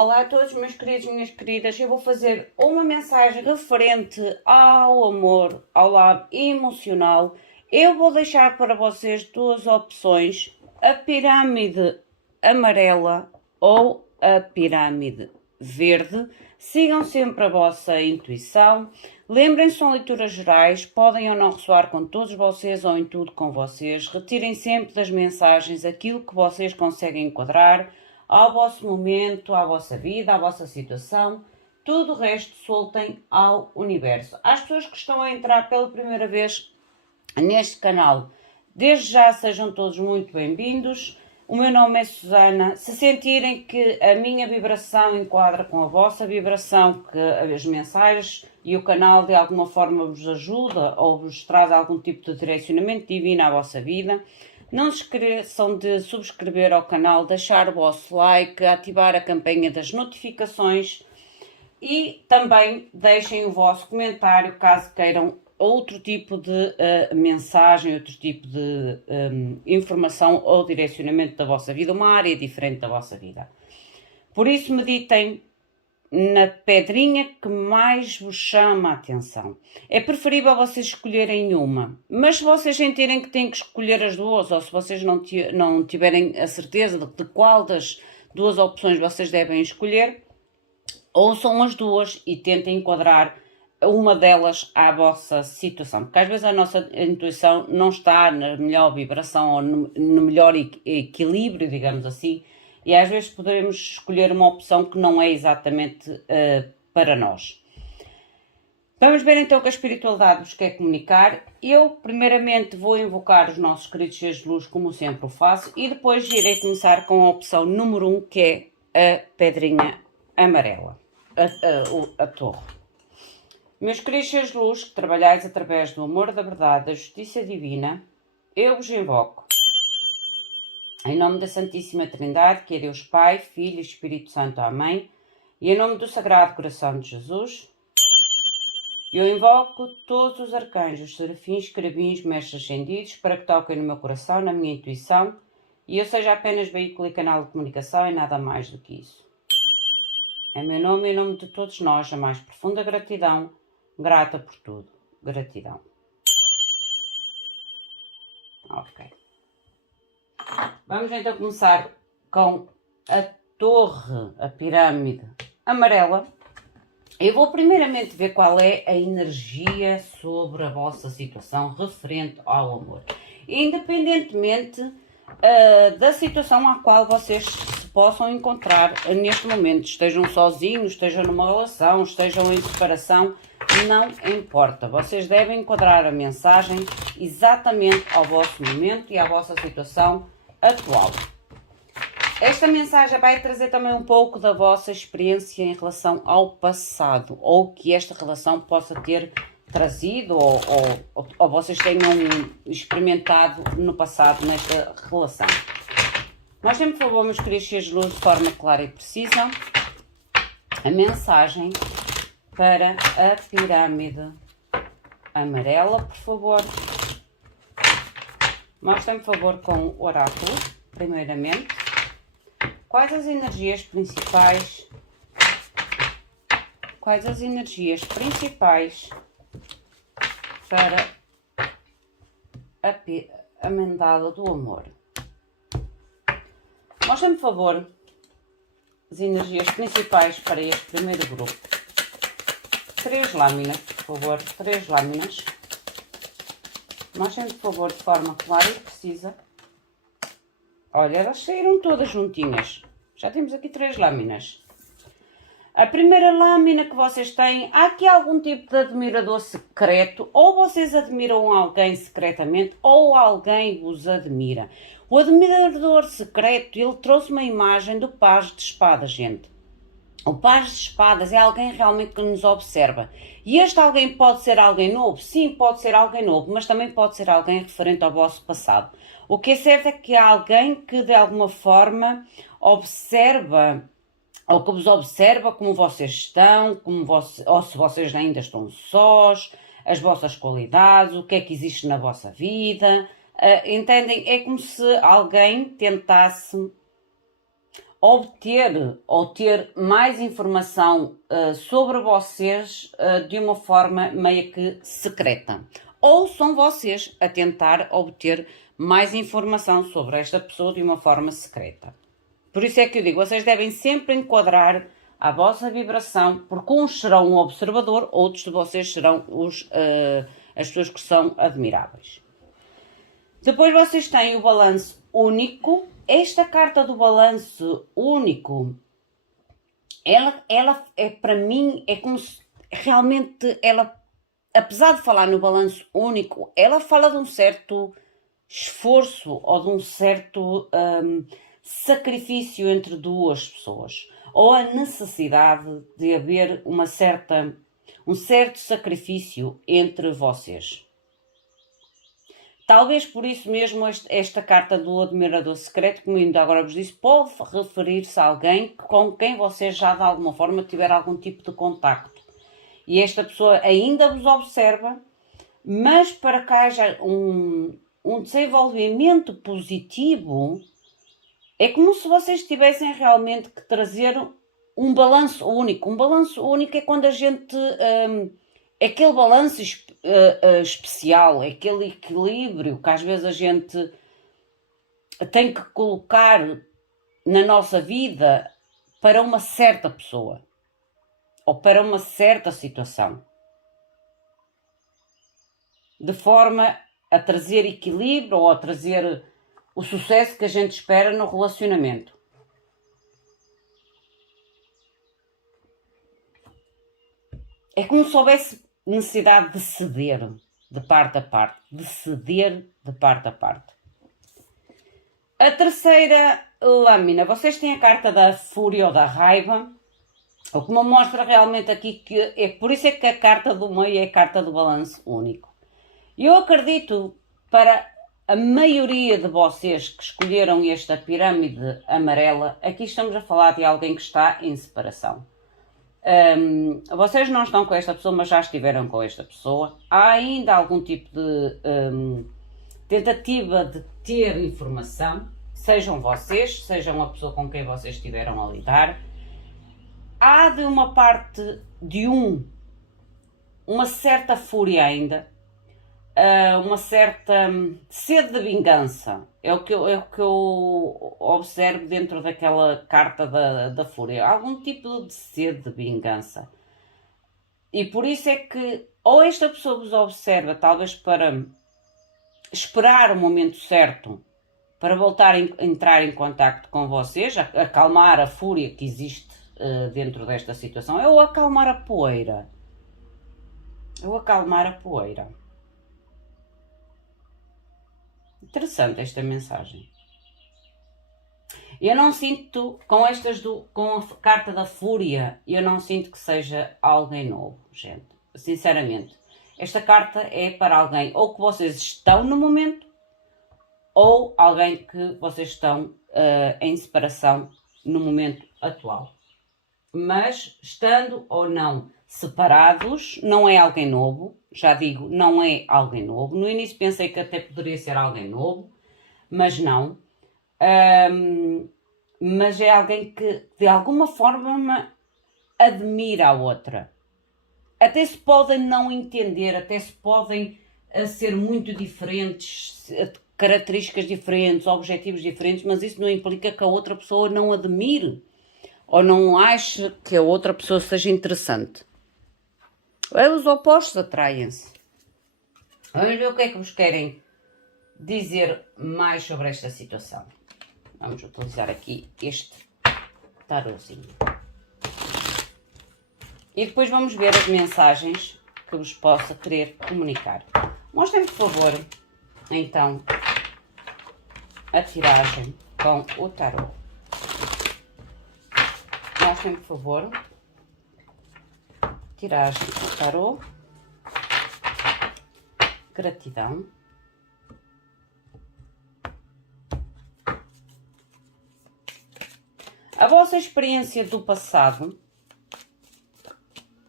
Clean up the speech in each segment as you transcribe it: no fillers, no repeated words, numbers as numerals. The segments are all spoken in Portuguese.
Olá a todos, meus queridos e minhas queridas. Eu vou fazer uma mensagem referente ao amor, ao lado emocional. Eu vou deixar para vocês duas opções: a pirâmide amarela ou a pirâmide verde. Sigam sempre a vossa intuição. Lembrem-se, são leituras gerais, podem ou não ressoar com todos vocês ou em tudo com vocês. Retirem sempre das mensagens aquilo que vocês conseguem enquadrar ao vosso momento, à vossa vida, à vossa situação. Tudo o resto soltem ao universo. Às pessoas que estão a entrar pela primeira vez neste canal, desde já sejam todos muito bem-vindos. O meu nome é Susana. Se sentirem que a minha vibração enquadra com a vossa vibração, que as mensagens e o canal de alguma forma vos ajuda ou vos traz algum tipo de direcionamento divino à vossa vida, não se esqueçam de subscrever ao canal, deixar o vosso like, ativar a campanha das notificações e também deixem o vosso comentário caso queiram outro tipo de mensagem, outro tipo de informação ou direcionamento da vossa vida, uma área diferente da vossa vida. Por isso, meditem na pedrinha que mais vos chama a atenção. É preferível vocês escolherem uma, mas se vocês sentirem que têm que escolher as duas, ou se vocês não tiverem a certeza de qual das duas opções vocês devem escolher, ouçam as duas e tentem enquadrar uma delas à vossa situação, porque às vezes a nossa intuição não está na melhor vibração ou no melhor equilíbrio, digamos assim, e às vezes podemos escolher uma opção que não é exatamente para nós. Vamos ver então o que a espiritualidade vos quer comunicar. Eu primeiramente vou invocar os nossos queridos seres de luz, como sempre o faço, e depois irei começar com a opção número 1, que é a pedrinha amarela, a torre. Meus queridos seres de luz, que trabalhais através do amor, da verdade, da justiça divina, eu vos invoco. Em nome da Santíssima Trindade, que é Deus Pai, Filho e Espírito Santo. Amém. E em nome do Sagrado Coração de Jesus, eu invoco todos os arcanjos, serafins, querubins, mestres ascendidos, para que toquem no meu coração, na minha intuição, e eu seja apenas veículo e canal de comunicação e nada mais do que isso. Em meu nome e em nome de todos nós, a mais profunda gratidão, grata por tudo. Gratidão. Ok. Vamos então começar com a torre, a pirâmide amarela. Eu vou primeiramente ver qual é a energia sobre a vossa situação referente ao amor. Independentemente da situação à qual vocês se possam encontrar neste momento, estejam sozinhos, estejam numa relação, estejam em separação, não importa. Vocês devem enquadrar a mensagem exatamente ao vosso momento e à vossa situação atual. Esta mensagem vai trazer também um pouco da vossa experiência em relação ao passado, ou que esta relação possa ter trazido, ou vocês tenham experimentado no passado nesta relação. Mostrem-me, por favor, meus queridos seres de luz, de forma clara e precisa, a mensagem para a pirâmide amarela, por favor. Mostrem-me, por favor, com o oráculo, primeiramente, quais as energias principais para a mandala do amor. Mostrem-me, por favor, as energias principais para este primeiro grupo. 3 lâminas, por favor, 3 lâminas. Mostrem-me, por favor, de forma clara e precisa. Olha, elas saíram todas juntinhas. Já temos aqui 3 lâminas. A primeira lâmina que vocês têm, há aqui algum tipo de admirador secreto, ou vocês admiram alguém secretamente, ou alguém vos admira. O admirador secreto, ele trouxe uma imagem do Paz de Espadas, gente. O Paz de Espadas é alguém realmente que nos observa. E este alguém pode ser alguém novo? Sim, pode ser alguém novo, mas também pode ser alguém referente ao vosso passado. O que é certo é que há alguém que de alguma forma observa, ou que vos observa como vocês estão, ou se vocês ainda estão sós, as vossas qualidades, o que é que existe na vossa vida. Entendem? É como se alguém tentasse obter ou ter mais informação sobre vocês de uma forma meio que secreta. Ou são vocês a tentar obter mais informação sobre esta pessoa de uma forma secreta. Por isso é que eu digo, vocês devem sempre enquadrar a vossa vibração, porque uns serão um observador, outros de vocês serão as pessoas que são admiráveis. Depois vocês têm o balanço único. Esta carta do balanço único, ela é, para mim, é como se realmente ela, apesar de falar no balanço único, ela fala de um certo esforço ou de um certo sacrifício entre duas pessoas, ou a necessidade de haver um certo sacrifício entre vocês. Talvez por isso mesmo esta carta do admirador secreto, como ainda agora vos disse, pode referir-se a alguém com quem vocês já de alguma forma tiveram algum tipo de contacto. E esta pessoa ainda vos observa, mas para que haja um desenvolvimento positivo, é como se vocês tivessem realmente que trazer um balanço único. Um balanço único é quando a gente... aquele balanço especial, aquele equilíbrio que às vezes a gente tem que colocar na nossa vida para uma certa pessoa ou para uma certa situação, de forma a trazer equilíbrio ou a trazer o sucesso que a gente espera no relacionamento. É como se houvesse necessidade de ceder de parte a parte, de ceder de parte a parte. A terceira lâmina, vocês têm a carta da fúria ou da raiva, o que me mostra realmente aqui que é por isso é que a carta do meio é a carta do balanço único. Eu acredito, para a maioria de vocês que escolheram esta pirâmide amarela, aqui estamos a falar de alguém que está em separação. Vocês não estão com esta pessoa, mas já estiveram com esta pessoa. Há ainda algum tipo de tentativa de ter informação, sejam vocês, sejam a pessoa com quem vocês estiveram a lidar. Há de uma parte de uma certa fúria ainda, uma certa sede de vingança. É o que eu observo dentro daquela carta da fúria. Algum tipo de sede de vingança. E por isso é que ou esta pessoa vos observa, talvez para esperar o momento certo, para voltar a entrar em contacto com vocês, acalmar a fúria que existe dentro desta situação. É o acalmar a poeira. É o acalmar a poeira. Interessante esta mensagem. Eu não sinto, com a carta da fúria, eu não sinto que seja alguém novo, gente. Sinceramente. Esta carta é para alguém ou que vocês estão no momento, ou alguém que vocês estão em separação no momento atual. Mas, estando ou não separados, não é alguém novo. Já digo, não é alguém novo. No início pensei que até poderia ser alguém novo, mas não. Mas é alguém que, de alguma forma, admira a outra. Até se podem não entender, até se podem ser muito diferentes, características diferentes, objetivos diferentes, mas isso não implica que a outra pessoa não admire ou não ache que a outra pessoa seja interessante. Os opostos atraem-se. Vamos ver o que é que vos querem dizer mais sobre esta situação. Vamos utilizar aqui este tarozinho. E depois vamos ver as mensagens que vos possa querer comunicar. Mostrem-me, por favor, então, a tiragem com o tarô. Mostrem-me, por favor, tiragem do tarô. Gratidão. A vossa experiência do passado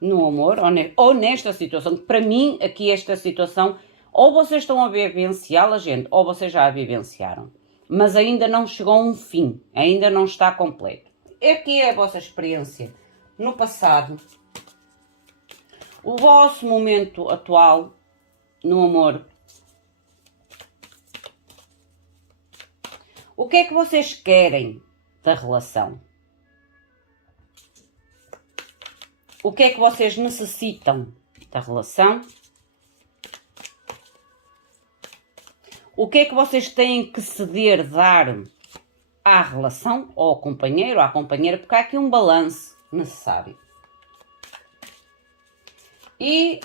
no amor, ou nesta situação, que para mim, aqui esta situação, ou vocês estão a vivenciá-la, gente, ou vocês já a vivenciaram. mas ainda não chegou a um fim, ainda não está completo. Aqui é a vossa experiência no passado, o vosso momento atual no amor. O que é que vocês querem da relação? O que é que vocês necessitam da relação? O que é que vocês têm que ceder, dar à relação, ou ao companheiro, ou à companheira, porque há aqui um balanço necessário. E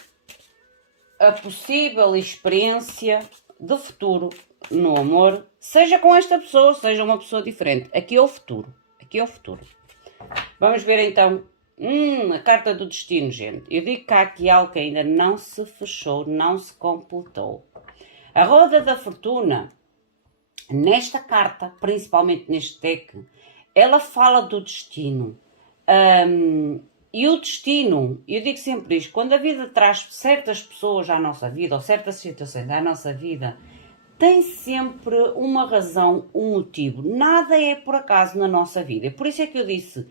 a possível experiência de futuro no amor, seja com esta pessoa, seja uma pessoa diferente. Aqui é o futuro. Aqui é o futuro. Vamos ver então a carta do destino, gente. Eu digo que há aqui algo que ainda não se fechou, não se completou. A roda da fortuna, nesta carta, principalmente neste deck, ela fala do destino. E o destino, eu digo sempre isto, quando a vida traz certas pessoas à nossa vida, ou certas situações à nossa vida, tem sempre uma razão, um motivo. Nada é por acaso na nossa vida. Por isso é que eu disse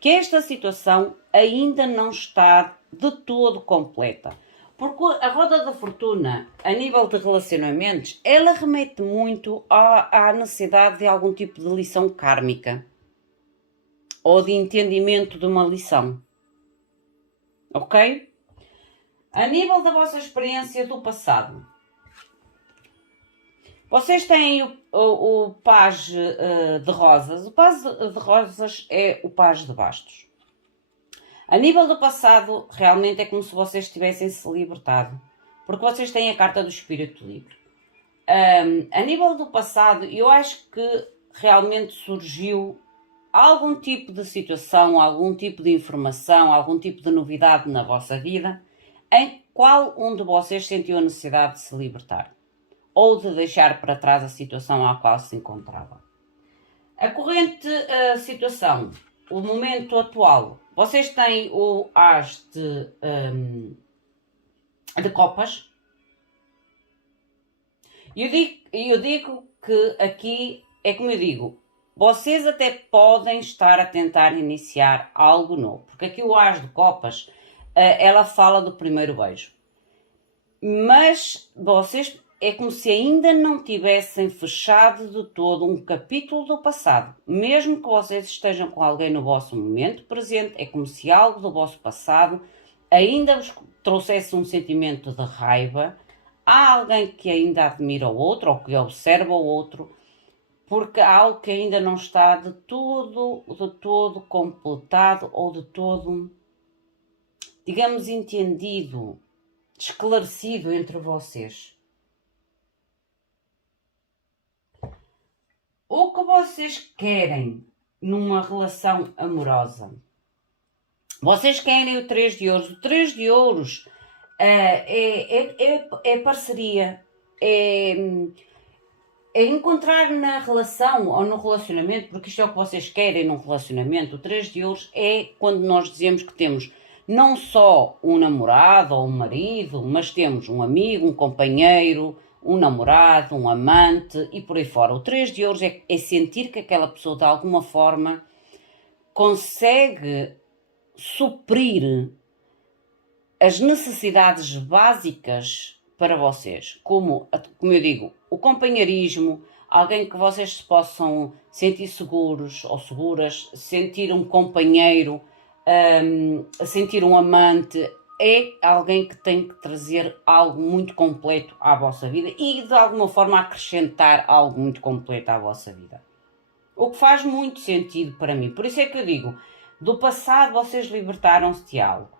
que esta situação ainda não está de todo completa. Porque a roda da fortuna, a nível de relacionamentos, ela remete muito à necessidade de algum tipo de lição kármica. Ou de entendimento de uma lição. Ok? A nível da vossa experiência do passado, vocês têm o paz de rosas. O paz de rosas é o paz de bastos. A nível do passado, realmente é como se vocês tivessem se libertado. Porque vocês têm a carta do espírito livre. A nível do passado, eu acho que realmente surgiu algum tipo de situação, algum tipo de informação, algum tipo de novidade na vossa vida, em qual um de vocês sentiu a necessidade de se libertar. Ou de deixar para trás a situação à qual se encontrava. A corrente situação, o momento atual, vocês têm o as de copas. Eu digo que aqui, é como eu digo, vocês até podem estar a tentar iniciar algo novo. Porque aqui o as de copas, ela fala do primeiro beijo. Mas vocês... é como se ainda não tivessem fechado de todo um capítulo do passado. Mesmo que vocês estejam com alguém no vosso momento presente, é como se algo do vosso passado ainda vos trouxesse um sentimento de raiva. Há alguém que ainda admira o outro, ou que observa o outro, porque há algo que ainda não está de todo completado, ou de todo, digamos, entendido, esclarecido entre vocês. O que vocês querem numa relação amorosa? Vocês querem o 3 de ouros. O 3 de ouros é parceria. É encontrar na relação ou no relacionamento, porque isto é o que vocês querem num relacionamento. O 3 de ouros é quando nós dizemos que temos não só um namorado ou um marido, mas temos um amigo, um companheiro, um namorado, um amante e por aí fora. O 3 de ouros é sentir que aquela pessoa de alguma forma consegue suprir as necessidades básicas para vocês, como eu digo, o companheirismo, alguém que vocês se possam sentir seguros ou seguras, sentir um companheiro, sentir um amante. É alguém que tem que trazer algo muito completo à vossa vida e de alguma forma acrescentar algo muito completo à vossa vida. O que faz muito sentido para mim. Por isso é que eu digo, do passado vocês libertaram-se de algo.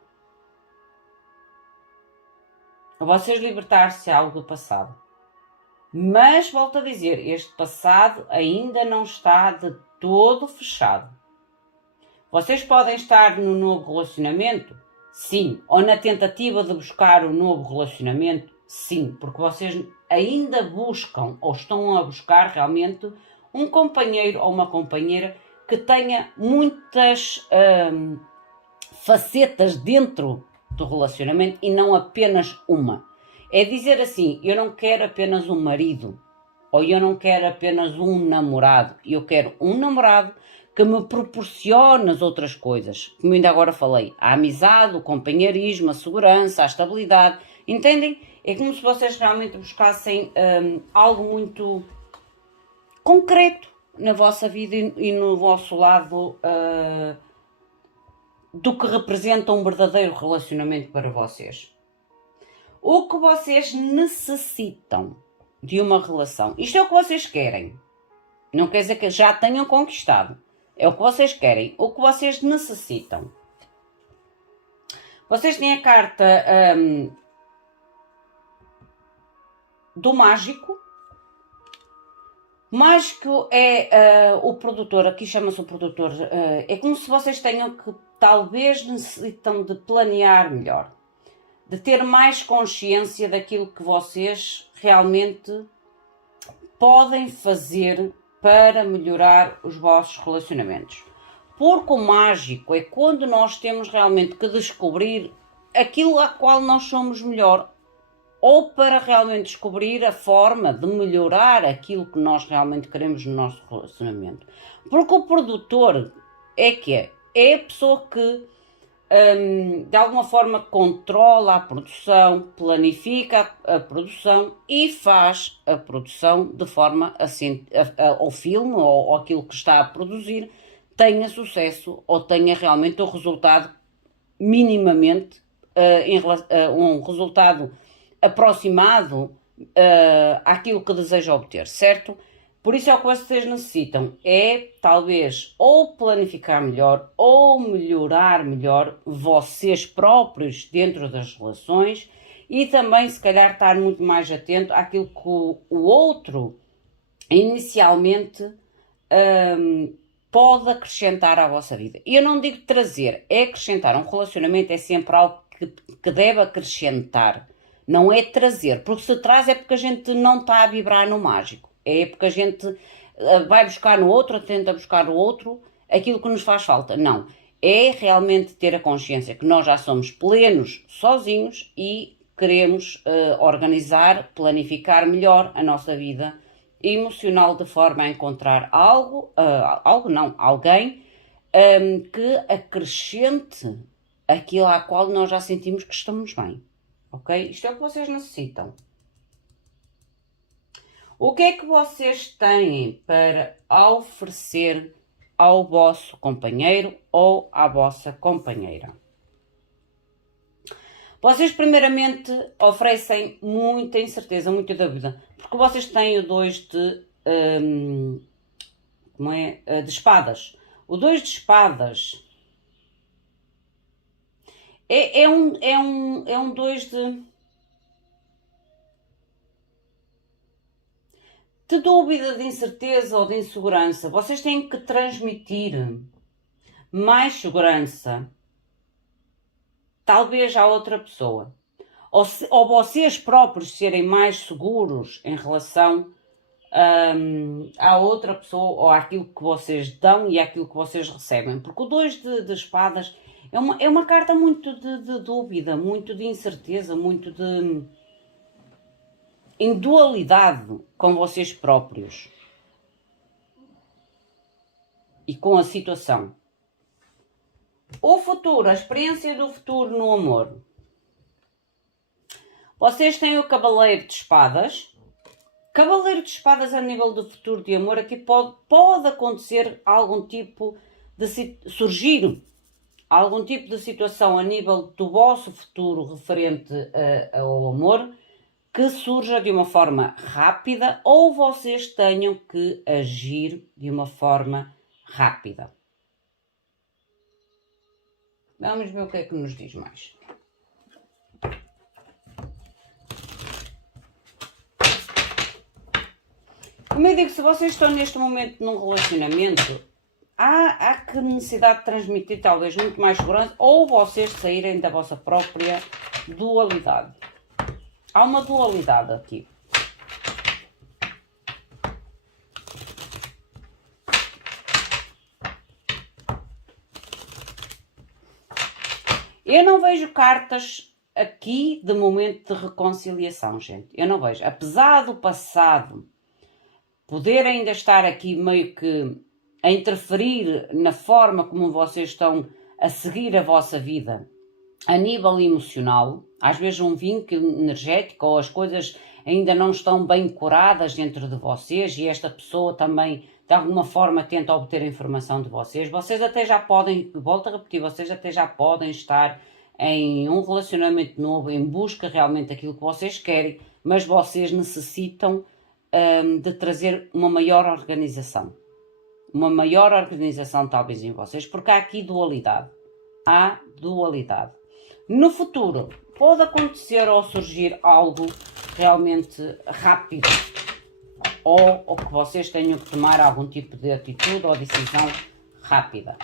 Vocês libertaram-se de algo do passado. Mas, volto a dizer, este passado ainda não está de todo fechado. Vocês podem estar no novo relacionamento? Sim. Ou na tentativa de buscar um novo relacionamento? Sim. Porque vocês ainda buscam ou estão a buscar realmente um companheiro ou uma companheira que tenha muitas facetas dentro do relacionamento e não apenas uma. É dizer assim, eu não quero apenas um marido Ou eu não quero apenas um namorado, eu quero um namorado que me proporcione as outras coisas. Como ainda agora falei, a amizade, o companheirismo, a segurança, a estabilidade. Entendem? É como se vocês realmente buscassem algo muito concreto na vossa vida e no vosso lado do que representa um verdadeiro relacionamento para vocês. O que vocês necessitam de uma relação. Isto é o que vocês querem. Não quer dizer que já tenham conquistado. É o que vocês querem. O que vocês necessitam. Vocês têm a carta do mágico. O mágico é o produtor. Aqui chama-se o produtor. É como se vocês tenham que, talvez necessitam de planear melhor. De ter mais consciência daquilo que vocês realmente podem fazer para melhorar os vossos relacionamentos. Porque o mágico é quando nós temos realmente que descobrir aquilo a qual nós somos melhor, ou para realmente descobrir a forma de melhorar aquilo que nós realmente queremos no nosso relacionamento. Porque o produtor é a pessoa que de alguma forma controla a produção, planifica a produção e faz a produção de forma ao filme ou aquilo que está a produzir tenha sucesso ou tenha realmente o resultado minimamente, um resultado aproximado àquilo que deseja obter, certo? Por isso é o que vocês necessitam, é talvez ou planificar melhor ou melhorar melhor vocês próprios dentro das relações e também se calhar estar muito mais atento àquilo que o outro inicialmente pode acrescentar à vossa vida. E eu não digo trazer, é acrescentar. Um relacionamento é sempre algo que deve acrescentar, não é trazer, porque se traz é porque a gente não está a vibrar no mágico. É porque a gente vai buscar no outro, tenta buscar no outro aquilo que nos faz falta. Não. É realmente ter a consciência que nós já somos plenos sozinhos e queremos organizar, planificar melhor a nossa vida emocional de forma a encontrar alguém que acrescente aquilo à qual nós já sentimos que estamos bem. Ok? Isto é o que vocês necessitam. O que é que vocês têm para oferecer ao vosso companheiro ou à vossa companheira? Vocês primeiramente oferecem muita incerteza, muita dúvida, porque vocês têm o 2 de espadas. O 2 de espadas é um 2 de dúvida, de incerteza ou de insegurança. Vocês têm que transmitir mais segurança, talvez à outra pessoa. Ou vocês próprios serem mais seguros em relação à outra pessoa ou àquilo que vocês dão e àquilo que vocês recebem. Porque o 2 de espadas é uma carta muito de dúvida, muito de incerteza, muito em dualidade com vocês próprios e com a situação. O futuro, a experiência do futuro no amor. Vocês têm o Cavaleiro de Espadas. Cavaleiro de Espadas a nível do futuro de amor, aqui pode acontecer algum tipo de surgir algum tipo de situação a nível do vosso futuro referente ao amor que surja de uma forma rápida ou vocês tenham que agir de uma forma rápida. Vamos ver o que é que nos diz mais. Como eu digo, se vocês estão neste momento num relacionamento, há que necessidade de transmitir talvez muito mais segurança ou vocês saírem da vossa própria dualidade. Há uma dualidade aqui. Eu não vejo cartas aqui de momento de reconciliação, gente. Eu não vejo. Apesar do passado poder ainda estar aqui meio que a interferir na forma como vocês estão a seguir a vossa vida a nível emocional, às vezes um vínculo energético ou as coisas ainda não estão bem curadas dentro de vocês e esta pessoa também de alguma forma tenta obter informação de vocês. Vocês até já podem, volto a repetir, vocês até já podem estar em um relacionamento novo, em busca realmente daquilo que vocês querem, mas vocês necessitam de trazer uma maior organização. Uma maior organização talvez em vocês, porque há aqui dualidade. Há dualidade. No futuro, pode acontecer ou surgir algo realmente rápido, ou que vocês tenham que tomar algum tipo de atitude ou decisão rápida.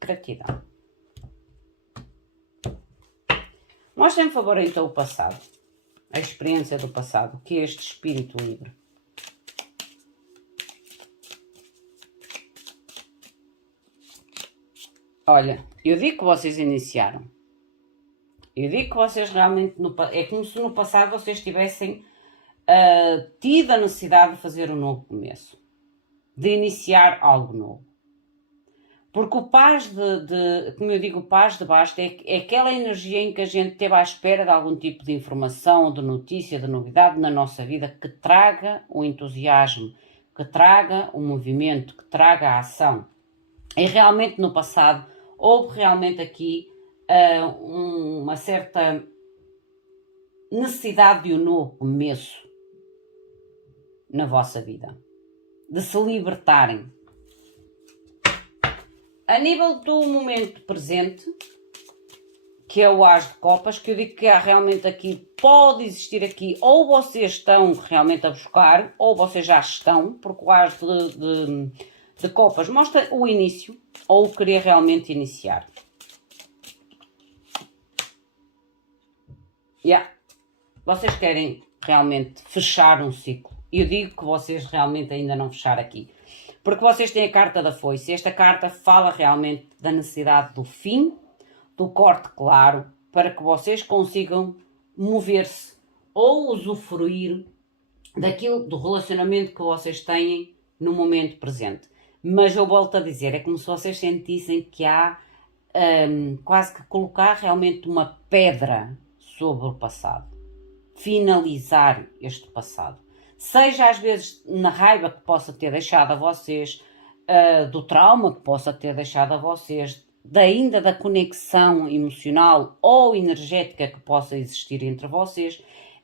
Gratidão. Mostra em favor então o passado, a experiência do passado, que é este espírito livre. Olha, eu digo que vocês iniciaram. Eu digo que vocês realmente... É como se no passado vocês tivessem tido a necessidade de fazer um novo começo. De iniciar algo novo. Porque o paz como eu digo, o paz de baixo é aquela energia em que a gente esteve à espera de algum tipo de informação, de notícia, de novidade na nossa vida que traga o entusiasmo, que traga o movimento, que traga a ação. E realmente no passado houve realmente aqui uma certa necessidade de um novo começo na vossa vida. De se libertarem. A nível do momento presente, que é o As de Copas, que eu digo que há realmente aqui, pode existir aqui, ou vocês estão realmente a buscar, ou vocês já estão, porque o As de Copas mostra o início, ou querer realmente iniciar. Vocês querem realmente fechar um ciclo. E eu digo que vocês realmente ainda não fecharam aqui. Porque vocês têm a carta da foice. Esta carta fala realmente da necessidade do fim, do corte claro, para que vocês consigam mover-se ou usufruir do relacionamento que vocês têm no momento presente. Mas eu volto a dizer, é como se vocês sentissem que há quase que colocar realmente uma pedra sobre o passado. Finalizar este passado. Seja às vezes na raiva que possa ter deixado a vocês, do trauma que possa ter deixado a vocês, ainda da conexão emocional ou energética que possa existir entre vocês,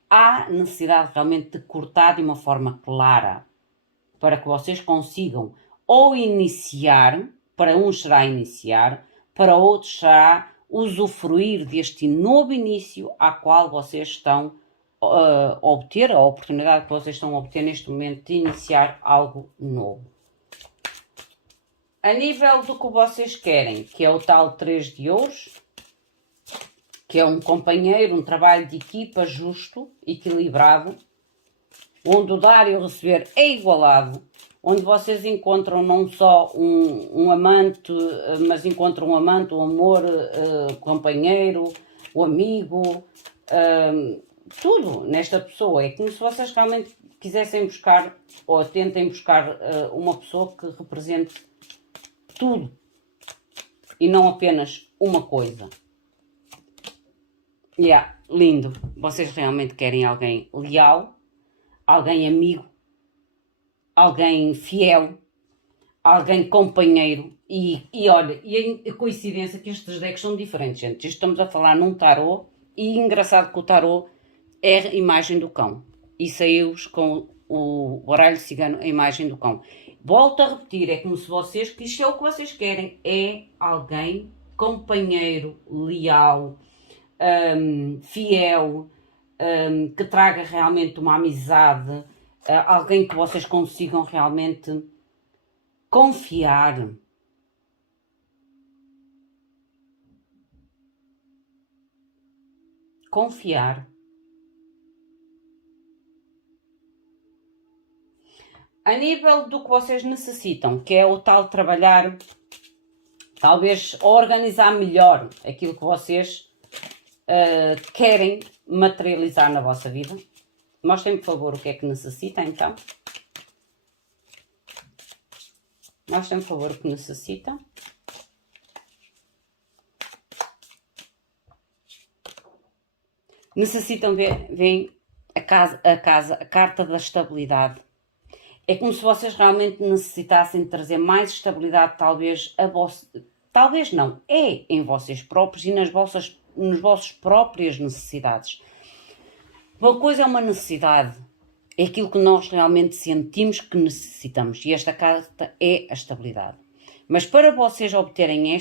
há necessidade realmente de cortar de uma forma clara para que vocês consigam ou iniciar, para uns será iniciar, para outros será usufruir deste novo início a qual vocês estão obter, a oportunidade que vocês estão a obter neste momento de iniciar algo novo. A nível do que vocês querem, que é o tal 3 de ouros, que é um companheiro, um trabalho de equipa justo, equilibrado, onde o dar e o receber é igualado, onde vocês encontram não só um amante, mas encontram um amante, um amor, companheiro, o amigo, tudo nesta pessoa. É como se vocês realmente quisessem buscar ou tentem buscar uma pessoa que represente tudo e não apenas uma coisa. Lindo. Vocês realmente querem alguém leal, alguém amigo, alguém fiel, alguém companheiro. E olha, e a coincidência que estes decks são diferentes, gente. Estamos a falar num tarô e engraçado que o tarô é a imagem do cão. E saiu-vos com o baralho cigano a imagem do cão. Volto a repetir, é como se vocês, que isto é o que vocês querem, é alguém companheiro, leal, fiel, que traga realmente uma amizade, alguém que vocês consigam realmente confiar. Confiar. A nível do que vocês necessitam, que é o tal trabalhar, talvez organizar melhor aquilo que vocês querem materializar na vossa vida. Mostrem, por favor, o que é que necessita, então. Mostrem, por favor, o que necessita. Necessitam ver a carta da estabilidade. É como se vocês realmente necessitassem de trazer mais estabilidade, talvez não, é em vocês próprios e nas vossas próprias necessidades. Uma coisa é uma necessidade, é aquilo que nós realmente sentimos que necessitamos, e esta carta é a estabilidade. Mas para vocês obterem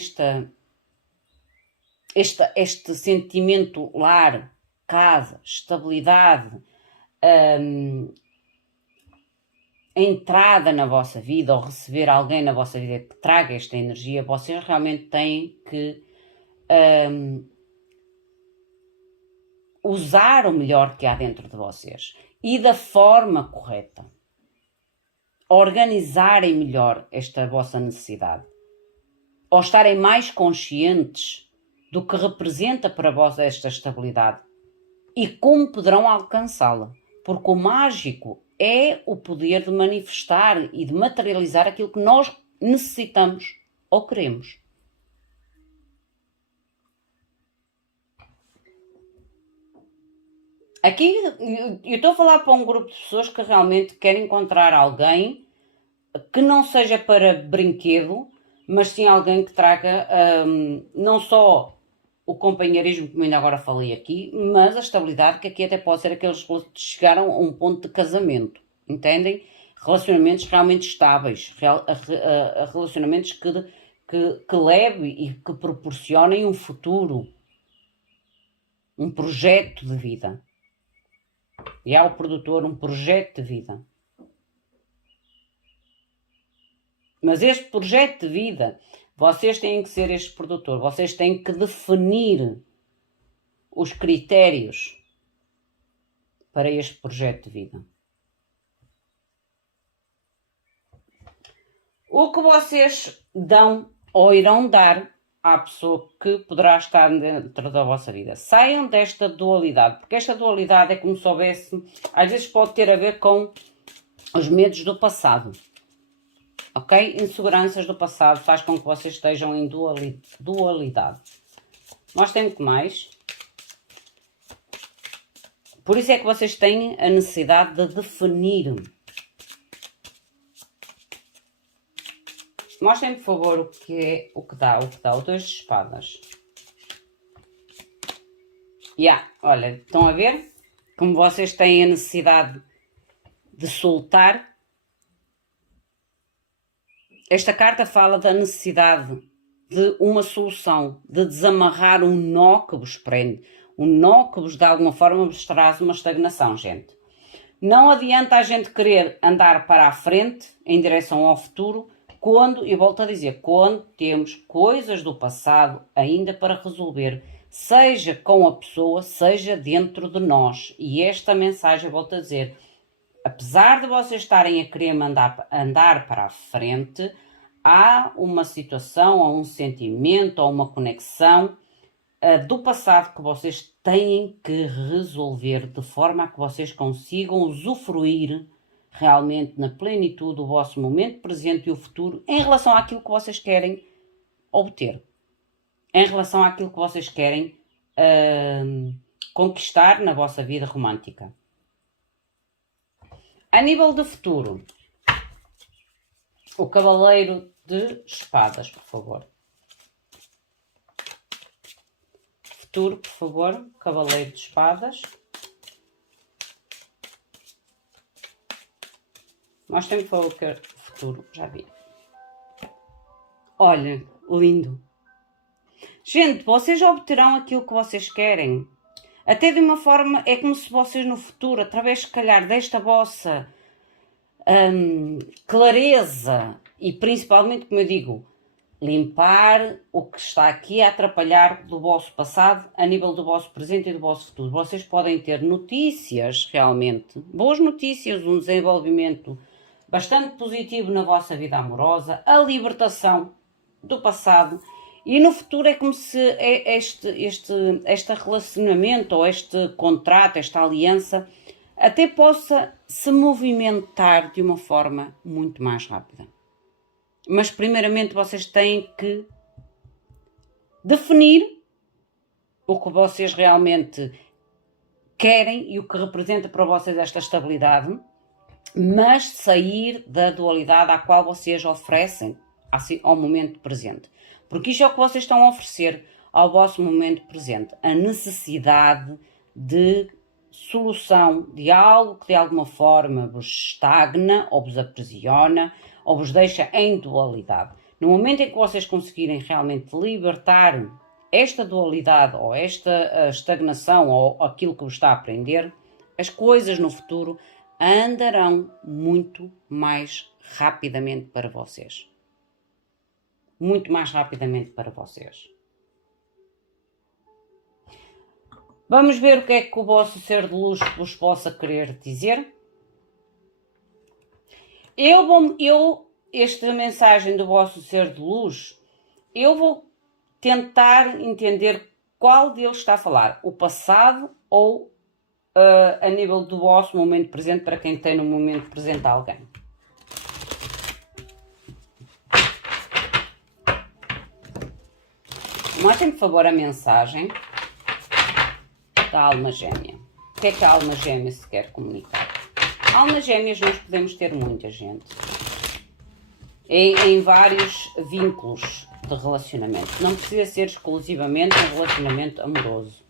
este sentimento lar, casa, estabilidade, entrada na vossa vida ou receber alguém na vossa vida que traga esta energia, vocês realmente têm que usar o melhor que há dentro de vocês e da forma correta. Organizarem melhor esta vossa necessidade. Ou estarem mais conscientes do que representa para vós esta estabilidade e como poderão alcançá-la. Porque o mágico é o poder de manifestar e de materializar aquilo que nós necessitamos ou queremos. Aqui eu estou a falar para um grupo de pessoas que realmente querem encontrar alguém que não seja para brinquedo, mas sim alguém que traga não só o companheirismo, como ainda agora falei aqui, mas a estabilidade, que aqui até pode ser aqueles que chegaram a um ponto de casamento, entendem? Relacionamentos realmente estáveis, relacionamentos que levem e que proporcionem um futuro, um projeto de vida. E ao produtor um projeto de vida. Mas este projeto de vida, vocês têm que ser este produtor, vocês têm que definir os critérios para este projeto de vida. O que vocês dão ou irão dar à pessoa que poderá estar dentro da vossa vida. Saiam desta dualidade, porque esta dualidade é como se houvesse, às vezes pode ter a ver com os medos do passado. Ok? Inseguranças do passado faz com que vocês estejam em dualidade. Nós temos que mais. Por isso é que vocês têm a necessidade de definir. Mostrem, por favor, o que dá o 2 de espadas. Olha, estão a ver? Como vocês têm a necessidade de soltar. Esta carta fala da necessidade de uma solução, de desamarrar um nó que vos prende. Um nó que vos, de alguma forma, vos traz uma estagnação, gente. Não adianta a gente querer andar para a frente, em direção ao futuro, quando, e volto a dizer, quando temos coisas do passado ainda para resolver, seja com a pessoa, seja dentro de nós. E esta mensagem, volto a dizer, apesar de vocês estarem a querer andar para a frente, há uma situação, há um sentimento, há uma conexão do passado que vocês têm que resolver de forma a que vocês consigam usufruir realmente na plenitude do vosso momento presente e o futuro em relação àquilo que vocês querem obter, em relação àquilo que vocês querem conquistar na vossa vida romântica. A nível de futuro, o Cavaleiro de Espadas, por favor. Futuro, por favor, Cavaleiro de Espadas. Mostrem-me, por favor, o futuro. Já vi. Olha, lindo. Gente, vocês obterão aquilo que vocês querem. Até de uma forma, é como se vocês no futuro, através, se calhar, desta vossa clareza e principalmente, como eu digo, limpar o que está aqui a atrapalhar do vosso passado a nível do vosso presente e do vosso futuro. Vocês podem ter notícias, realmente, boas notícias, um desenvolvimento bastante positivo na vossa vida amorosa, a libertação do passado E no futuro é como se este relacionamento ou este contrato, esta aliança, até possa se movimentar de uma forma muito mais rápida. Mas primeiramente vocês têm que definir o que vocês realmente querem e o que representa para vocês esta estabilidade, mas sair da dualidade à qual vocês oferecem ao momento presente. Porque isto é o que vocês estão a oferecer ao vosso momento presente. A necessidade de solução de algo que de alguma forma vos estagna, ou vos aprisiona, ou vos deixa em dualidade. No momento em que vocês conseguirem realmente libertar esta dualidade, ou esta estagnação, ou aquilo que vos está a aprender, as coisas no futuro andarão muito mais rapidamente para vocês. Muito mais rapidamente para vocês. Vamos ver o que é que o vosso ser de luz vos possa querer dizer. Esta mensagem do vosso ser de luz, eu vou tentar entender qual deles está a falar. O passado ou a nível do vosso momento presente, para quem tem no momento presente alguém. Mostrem, por favor, a mensagem da alma gêmea. O que é que a alma gêmea se quer comunicar? Almas gêmeas nós podemos ter muita gente. Em vários vínculos de relacionamento. Não precisa ser exclusivamente um relacionamento amoroso.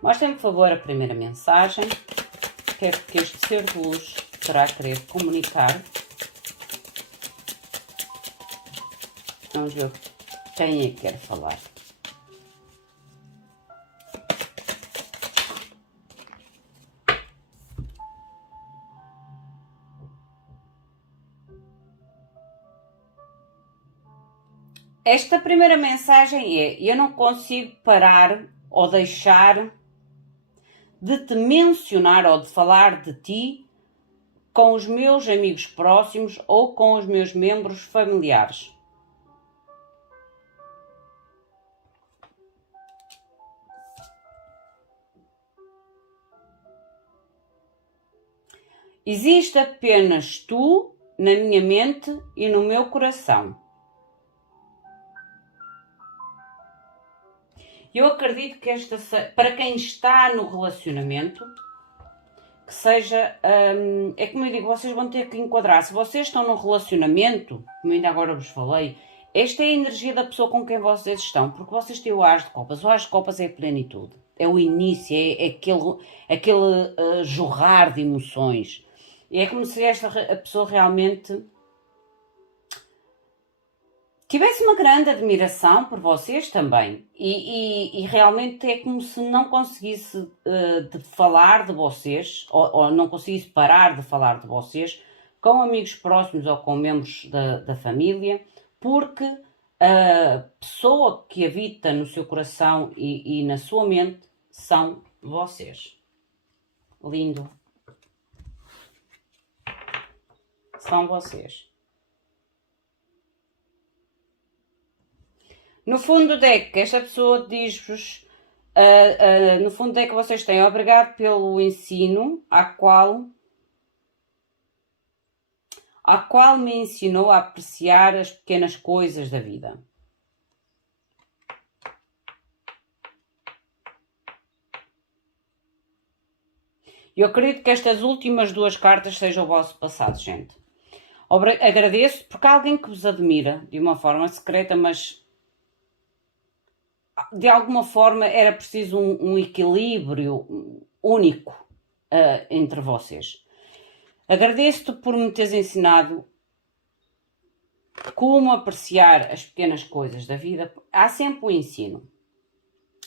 Mostrem, por favor, a primeira mensagem. O que é que este ser de luz terá a querer comunicar? Vamos ver quem é que quer falar. Esta primeira mensagem é: eu não consigo parar ou deixar de te mencionar ou de falar de ti com os meus amigos próximos ou com os meus membros familiares. Existe apenas tu na minha mente e no meu coração. Eu acredito que para quem está no relacionamento, que seja, é como eu digo, vocês vão ter que enquadrar. Se vocês estão num relacionamento, como ainda agora vos falei, esta é a energia da pessoa com quem vocês estão, porque vocês têm o As de Copas. O As de Copas é a plenitude, é o início, é aquele jorrar de emoções. E é como se a pessoa realmente tivesse uma grande admiração por vocês também. E realmente é como se não conseguisse de falar de vocês, ou não conseguisse parar de falar de vocês com amigos próximos ou com membros da família, porque a pessoa que habita no seu coração e na sua mente são vocês. Lindo. São vocês. No fundo do deck, esta pessoa diz-vos, no fundo do deck vocês têm: obrigado pelo ensino a qual me ensinou a apreciar as pequenas coisas da vida. Eu acredito que estas últimas duas cartas sejam o vosso passado, gente. Agradeço porque há alguém que vos admira de uma forma secreta, mas de alguma forma era preciso um equilíbrio único entre vocês. Agradeço-te por me teres ensinado como apreciar as pequenas coisas da vida. Há sempre um ensino.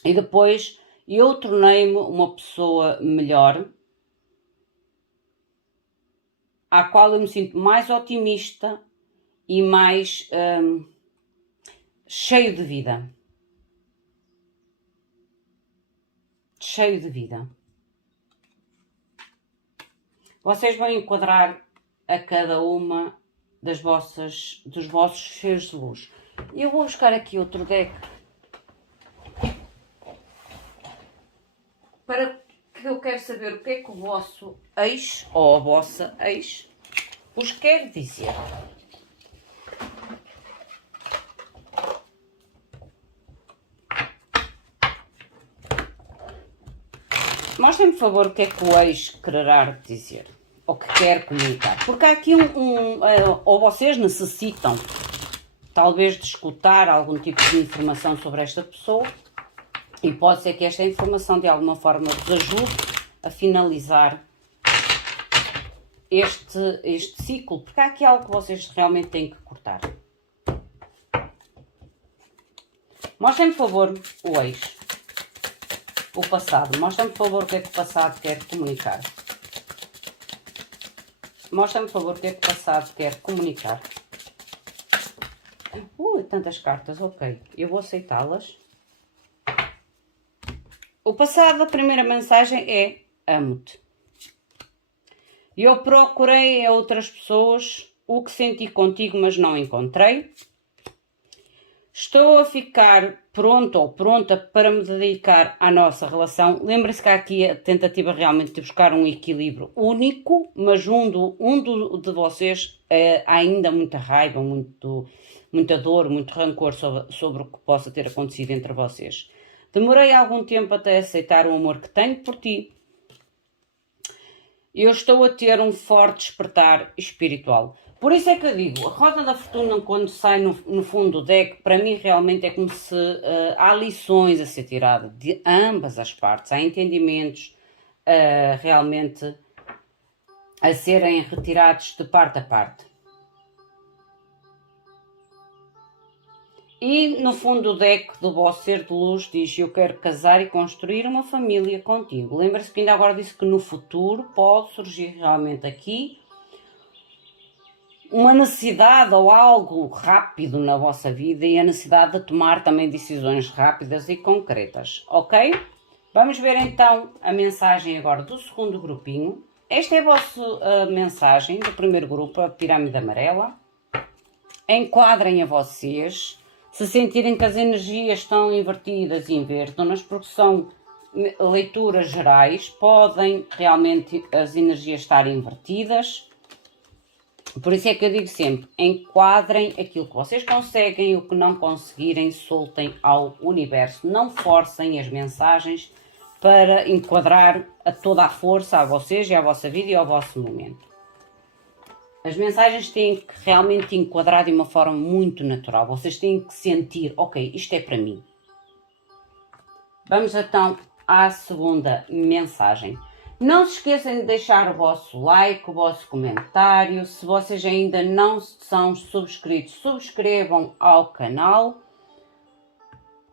E depois eu tornei-me uma pessoa melhor, à qual eu me sinto mais otimista e mais cheio de vida. Cheio de vida. Vocês vão enquadrar a cada uma dos vossos seres de luz. Eu vou buscar aqui outro deck para que eu quero saber o que é que o vosso ex ou a vossa ex vos quer dizer. Mostrem-me, por favor, o que é que o ex quererá dizer, ou que quer comunicar. Porque há aqui ou vocês necessitam, talvez, de escutar algum tipo de informação sobre esta pessoa, e pode ser que esta informação, de alguma forma, vos ajude a finalizar este ciclo, porque há aqui algo que vocês realmente têm que cortar. Mostrem-me, por favor, o ex. O passado. Mostrem-me, por favor, o que é que o passado quer comunicar. Mostrem-me, por favor, o que é que o passado quer comunicar. Tantas cartas, ok. Eu vou aceitá-las. O passado, a primeira mensagem é: amo-te. Eu procurei a outras pessoas o que senti contigo, mas não encontrei. Estou a ficar pronto ou pronta para me dedicar à nossa relação. Lembre-se que há aqui a tentativa realmente de buscar um equilíbrio único, mas de vocês há ainda muita raiva, muita dor, muito rancor sobre o que possa ter acontecido entre vocês. Demorei algum tempo até aceitar o amor que tenho por ti. Eu estou a ter um forte despertar espiritual. Por isso é que eu digo, a roda da fortuna, quando sai no fundo do deck, para mim realmente é como se há lições a ser tiradas de ambas as partes, há entendimentos realmente a serem retirados de parte a parte. E no fundo do deck do vosso ser de luz diz: eu quero casar e construir uma família contigo. Lembra-se que ainda agora disse que no futuro pode surgir realmente aqui uma necessidade ou algo rápido na vossa vida e a necessidade de tomar também decisões rápidas e concretas, ok? Vamos ver então a mensagem agora do segundo grupinho. Esta é a vossa mensagem do primeiro grupo, a pirâmide amarela. Enquadrem a vocês. Se sentirem que as energias estão invertidas, invertam-nas, porque são leituras gerais, podem realmente as energias estar invertidas. Por isso é que eu digo sempre, enquadrem aquilo que vocês conseguem, o que não conseguirem, soltem ao universo. Não forcem as mensagens para enquadrar a toda a força a vocês e à vossa vida e ao vosso momento. As mensagens têm que realmente enquadrar de uma forma muito natural. Vocês têm que sentir, ok, isto é para mim. Vamos então à segunda mensagem. Não se esqueçam de deixar o vosso like, o vosso comentário. Se vocês ainda não são subscritos, subscrevam ao canal.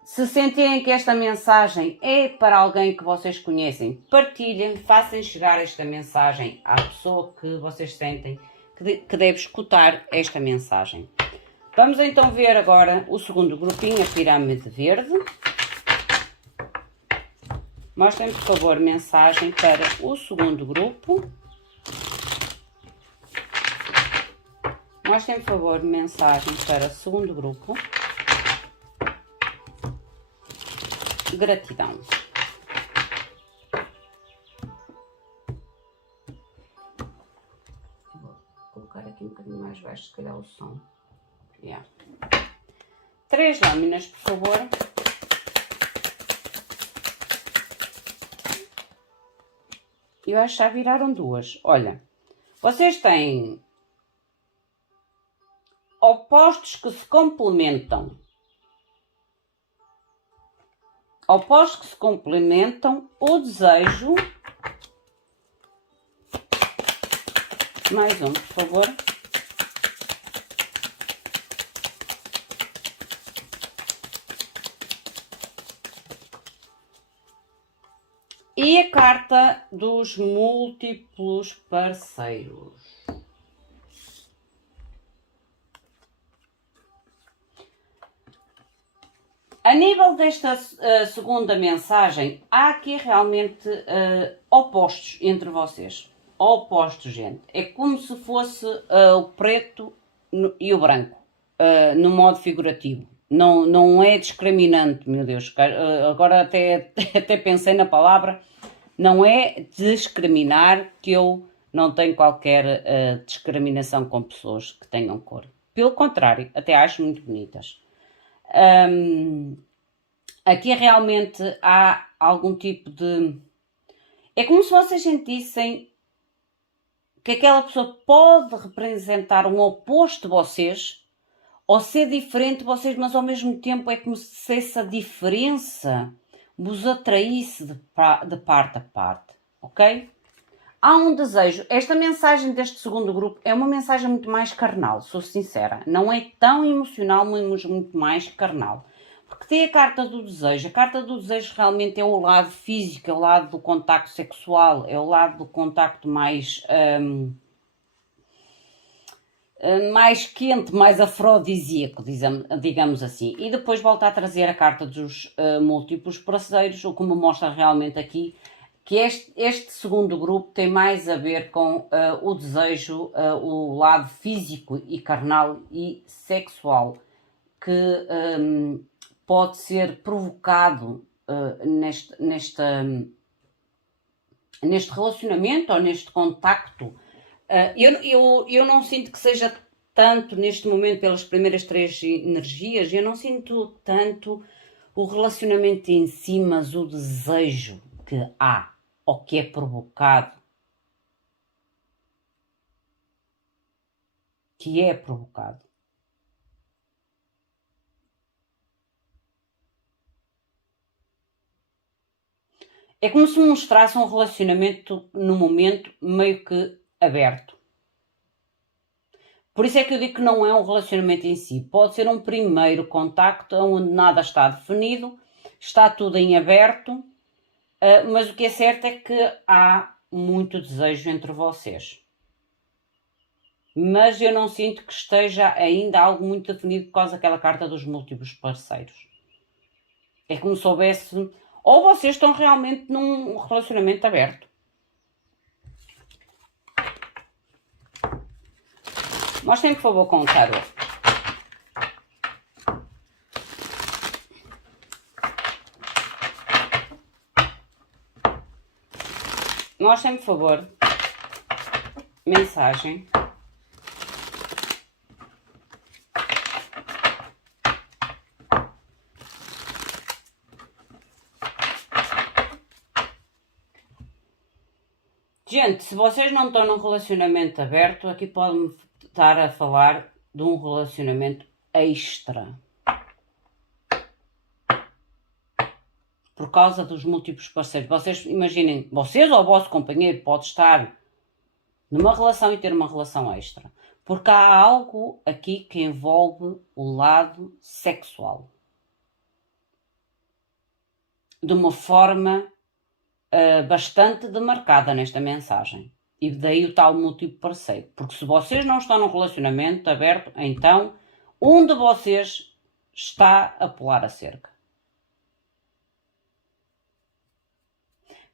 Se sentirem que esta mensagem é para alguém que vocês conhecem, partilhem, façam chegar esta mensagem à pessoa que vocês sentem que deve escutar esta mensagem. Vamos então ver agora o segundo grupinho, a pirâmide verde. Mostrem, por favor, mensagem para o segundo grupo. Mostrem, por favor, mensagem para o segundo grupo. Gratidão. Vou colocar aqui um bocadinho mais baixo, se calhar, o som. Yeah. 3 lâminas, por favor. Eu acho que já viraram 2. Olha, vocês têm opostos que se complementam. Opostos que se complementam, o desejo. Mais um, por favor. E a carta dos múltiplos parceiros. A nível desta segunda mensagem, há aqui realmente opostos entre vocês. Opostos, gente. É como se fosse o preto e o branco, no modo figurativo. Não é discriminante, meu Deus. Agora até pensei na palavra. Não é discriminar, que eu não tenho qualquer discriminação com pessoas que tenham cor. Pelo contrário, até acho muito bonitas. Aqui realmente há algum tipo de... É como se vocês sentissem que aquela pessoa pode representar um oposto de vocês, ou ser diferente de vocês, mas ao mesmo tempo é como se essa diferença vos atraísse de parte a parte, ok? Há um desejo. Esta mensagem deste segundo grupo é uma mensagem muito mais carnal, sou sincera. Não é tão emocional, mas muito mais carnal. Porque tem a carta do desejo. A carta do desejo realmente é o lado físico, é o lado do contacto sexual, é o lado do contacto mais quente, mais afrodisíaco, digamos assim. E depois volta a trazer a carta dos múltiplos parceiros, o que me mostra realmente aqui que este segundo grupo tem mais a ver com o desejo, o lado físico e carnal e sexual, que pode ser provocado neste relacionamento ou neste contacto. Eu não sinto que seja tanto neste momento pelas primeiras 3 energias, eu não sinto tanto o relacionamento em si, mas o desejo que há ou que é provocado. Que é provocado. É como se mostrasse um relacionamento no momento meio que aberto. Por isso é que eu digo que não é um relacionamento em si. Pode ser um primeiro contacto onde nada está definido, está tudo em aberto, mas o que é certo é que há muito desejo entre vocês. Mas eu não sinto que esteja ainda algo muito definido por causa daquela carta dos múltiplos parceiros. É como se houvesse... Ou vocês estão realmente num relacionamento aberto. Mostrem, por favor, com o tarot. Mostrem, por favor, mensagem. Gente, se vocês não estão num relacionamento aberto, aqui pode-me estar a falar de um relacionamento extra. Por causa dos múltiplos parceiros. Vocês imaginem, vocês ou o vosso companheiro pode estar numa relação e ter uma relação extra. Porque há algo aqui que envolve o lado sexual. De uma forma bastante demarcada nesta mensagem. E daí o tal múltiplo parceiro. Porque se vocês não estão num relacionamento aberto, então um de vocês está a pular a cerca.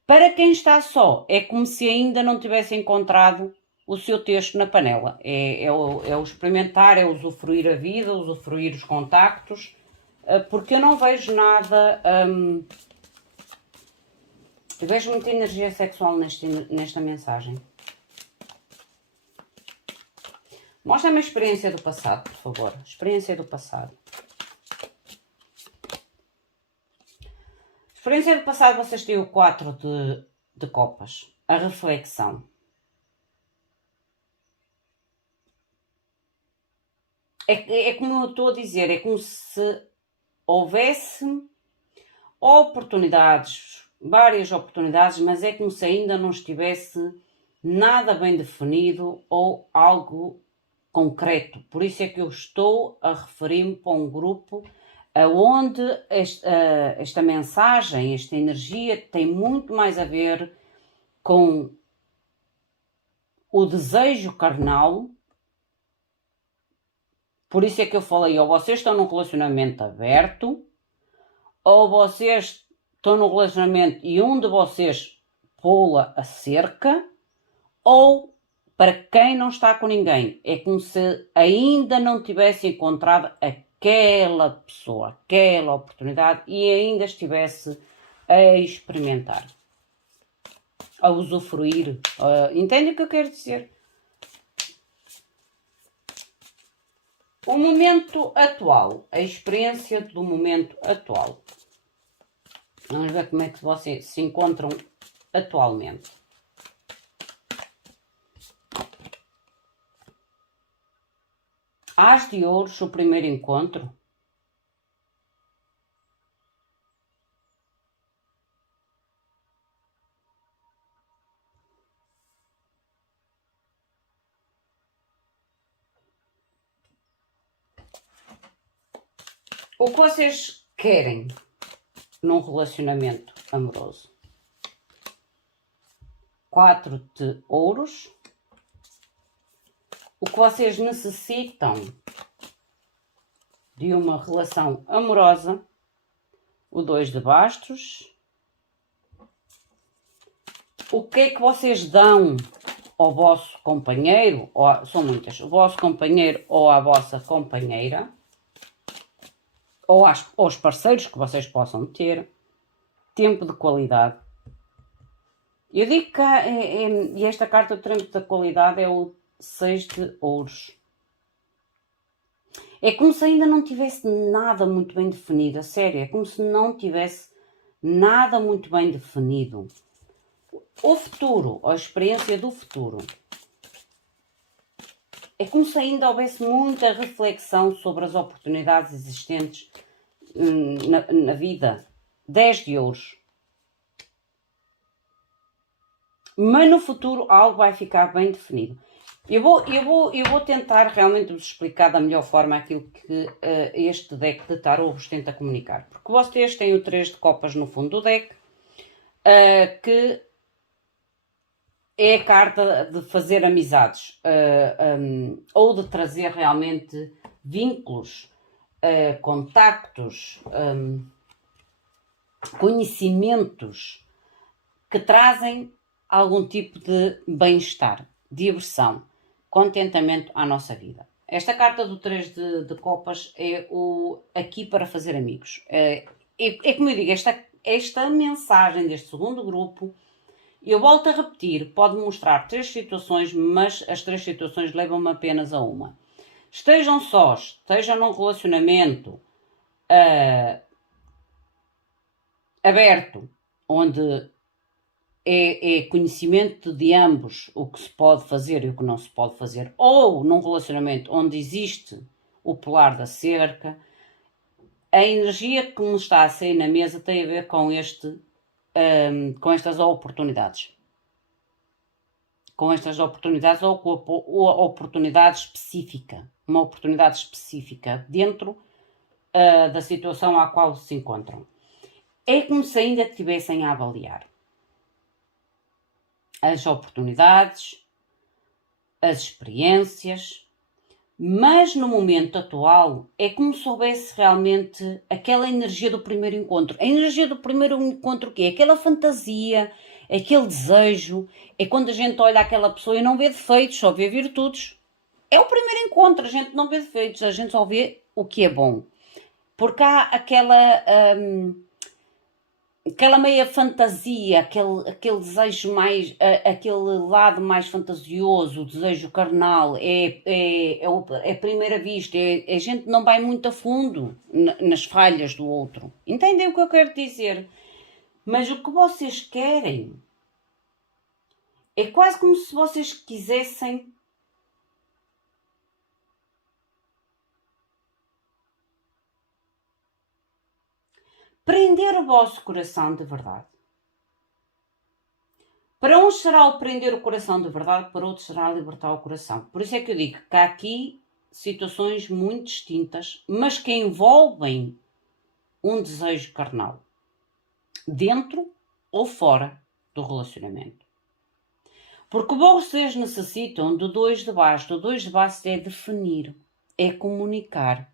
Para quem está só, é como se ainda não tivesse encontrado o seu texto na panela. É o experimentar, é usufruir a vida, usufruir os contactos, porque eu não vejo nada... eu vejo muita energia sexual nesta mensagem. Mostra-me a experiência do passado, por favor. Experiência do passado. Experiência do passado, vocês têm o 4 de copas. A reflexão. É como eu estou a dizer, é como se houvesse oportunidades, várias oportunidades, mas é como se ainda não estivesse nada bem definido ou algo concreto. Por isso é que eu estou a referir-me para um grupo onde esta mensagem, esta energia tem muito mais a ver com o desejo carnal. Por isso é que eu falei, ou vocês estão num relacionamento aberto, ou vocês estão num relacionamento e um de vocês pula a cerca, ou para quem não está com ninguém, é como se ainda não tivesse encontrado aquela pessoa, aquela oportunidade e ainda estivesse a experimentar, a usufruir. Entende o que eu quero dizer? O momento atual, a experiência do momento atual. Vamos ver como é que vocês se encontram atualmente. As de ouros, o primeiro encontro. O que vocês querem num relacionamento amoroso? 4 de ouros. O que vocês necessitam de uma relação amorosa? O 2 de bastos. O que é que vocês dão ao vosso companheiro? São muitas. O vosso companheiro ou à vossa companheira? Ou aos parceiros que vocês possam ter. Tempo de qualidade. Eu digo que e esta carta do tempo da qualidade é o 6 de ouros. É como se ainda não tivesse nada muito bem definido, a sério. É como se não tivesse nada muito bem definido. O futuro, a experiência do futuro. É como se ainda houvesse muita reflexão sobre as oportunidades existentes na vida. 10 de ouros. Mas no futuro algo vai ficar bem definido. Eu vou tentar realmente vos explicar da melhor forma aquilo que este deck de tarot vos tenta comunicar. Porque vocês têm o 3 de copas no fundo do deck, que é a carta de fazer amizades, ou de trazer realmente vínculos, contactos, conhecimentos que trazem algum tipo de bem-estar, diversão, contentamento à nossa vida. Esta carta do 3 de copas é o aqui para fazer amigos. É como eu digo, esta mensagem deste segundo grupo, eu volto a repetir, pode mostrar 3 situações, mas as 3 situações levam-me apenas a uma. Estejam sós, estejam num relacionamento aberto, onde é conhecimento de ambos o que se pode fazer e o que não se pode fazer, ou num relacionamento onde existe o pilar da cerca, a energia que me está a sair na mesa tem a ver com estas oportunidades. Com estas oportunidades ou com a oportunidade específica. Uma oportunidade específica dentro da situação à qual se encontram. É como se ainda estivessem a avaliar as oportunidades, as experiências, mas no momento atual é como se houvesse realmente aquela energia do primeiro encontro. A energia do primeiro encontro o quê? Aquela fantasia, aquele desejo, é quando a gente olha aquela pessoa e não vê defeitos, só vê virtudes. É o primeiro encontro, a gente não vê defeitos, a gente só vê o que é bom. Porque há aquela meia fantasia, aquele desejo mais, aquele lado mais fantasioso, o desejo carnal, é a primeira vista, a gente não vai muito a fundo nas falhas do outro. Entendem o que eu quero dizer? Mas o que vocês querem é quase como se vocês quisessem prender o vosso coração de verdade. Para uns será o prender o coração de verdade, para outros será libertar o coração. Por isso é que eu digo que há aqui situações muito distintas, mas que envolvem um desejo carnal, dentro ou fora do relacionamento. Porque vocês necessitam do 2 de baixo. O 2 de baixo é definir, é comunicar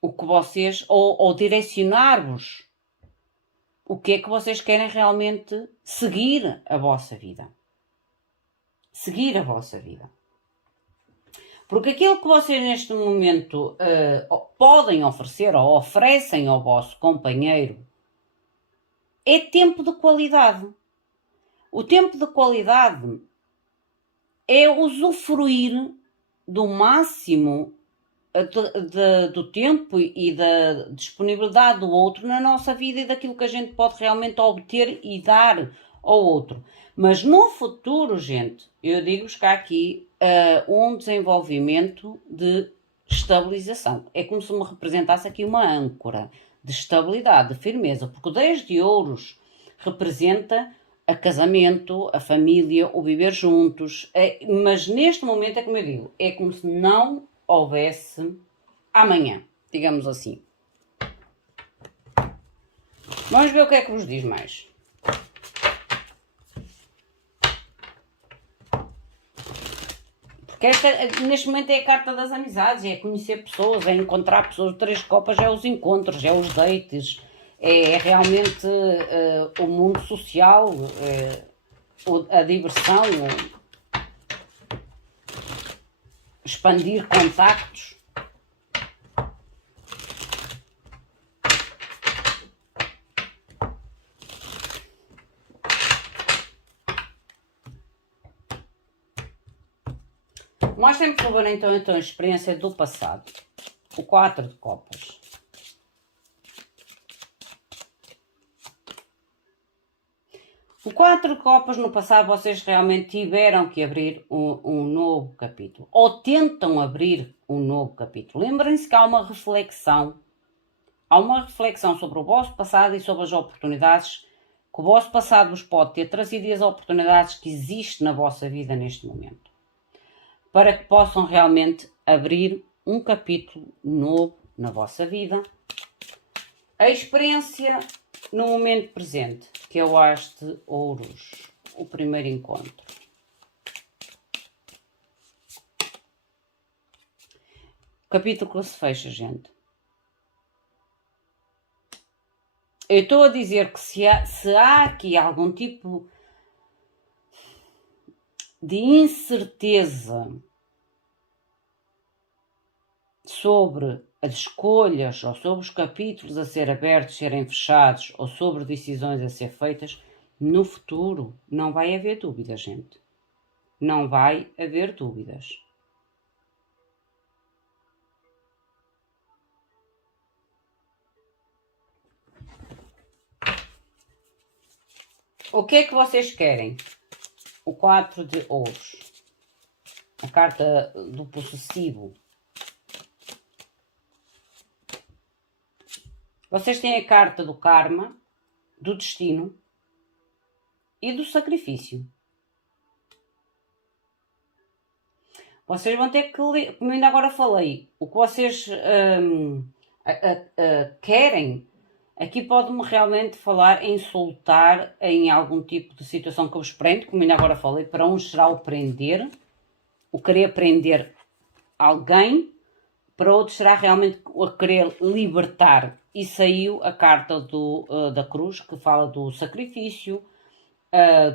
o que vocês, ou direcionar-vos o que é que vocês querem realmente seguir a vossa vida. seguir a vossa vida. Porque aquilo que vocês neste momento podem oferecer ou oferecem ao vosso companheiro é tempo de qualidade. O tempo de qualidade é usufruir do máximo do tempo e da disponibilidade do outro na nossa vida e daquilo que a gente pode realmente obter e dar ao outro. Mas no futuro, gente, eu digo-vos que há aqui um desenvolvimento de estabilização. É como se me representasse aqui uma âncora de estabilidade, de firmeza, porque o 10 de ouros representa a casamento, a família, o viver juntos, mas neste momento é como eu digo, é como se não houvesse amanhã, digamos assim. Vamos ver o que é que vos diz mais. Porque neste momento é a carta das amizades, é conhecer pessoas, é encontrar pessoas. 3 copas é os encontros, é os dates, é realmente o mundo social, a diversão, expandir contactos. Mostrem-me, por favor, então a experiência do passado. O 4 de copas. O 4 de copas, no passado, vocês realmente tiveram que abrir um novo capítulo. Ou tentam abrir um novo capítulo. Lembrem-se que há uma reflexão. Há uma reflexão sobre o vosso passado e sobre as oportunidades que o vosso passado vos pode ter trazido e as oportunidades que existem na vossa vida neste momento. Para que possam realmente abrir um capítulo novo na vossa vida. A experiência no momento presente, que é o As de Ouros, o primeiro encontro. O capítulo que se fecha, gente. Eu estou a dizer que se há aqui algum tipo de incerteza sobre as escolhas ou sobre os capítulos a ser abertos, serem fechados ou sobre decisões a ser feitas, no futuro não vai haver dúvidas, gente. Não vai haver dúvidas. O que é que vocês querem? O 4 de ouros. A carta do possessivo. Vocês têm a carta do karma, do destino e do sacrifício. Vocês vão ter que ler, como ainda agora falei, o que vocês querem. Aqui pode-me realmente falar em soltar em algum tipo de situação que vos prende, como ainda agora falei, para uns será o prender, o querer prender alguém, para outros será realmente o querer libertar. E saiu a carta da cruz, que fala do sacrifício,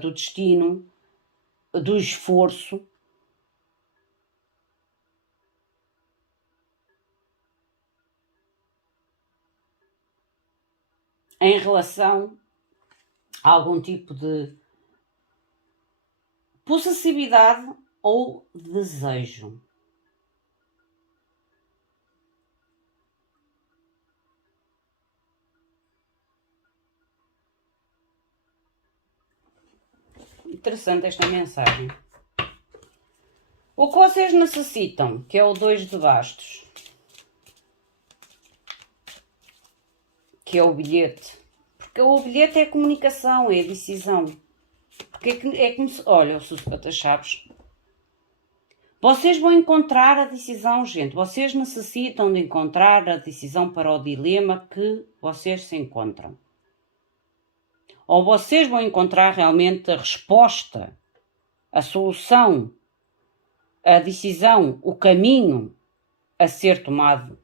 do destino, do esforço. Em relação a algum tipo de possessividade ou desejo. Interessante esta mensagem. O que vocês necessitam, que é o 2 de bastos, que é o bilhete. Porque o bilhete é a comunicação, é a decisão. Porque é como se... Olha, o suspeito das chaves. Vocês vão encontrar a decisão, gente. Vocês necessitam de encontrar a decisão para o dilema que vocês se encontram. Ou vocês vão encontrar realmente a resposta, a solução, a decisão, o caminho a ser tomado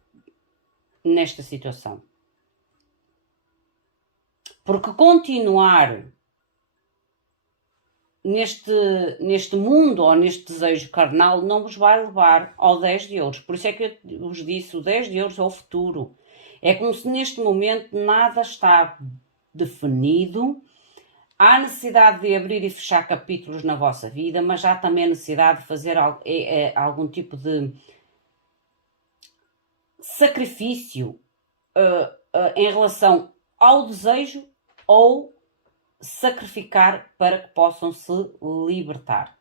nesta situação. Porque continuar neste mundo ou neste desejo carnal não vos vai levar ao 10 de ouros. Por isso é que eu vos disse, o 10 de ouros é o futuro. É como se neste momento nada está definido. Há necessidade de abrir e fechar capítulos na vossa vida, mas há também a necessidade de fazer algum tipo de sacrifício em relação ao desejo ou sacrificar para que possam se libertar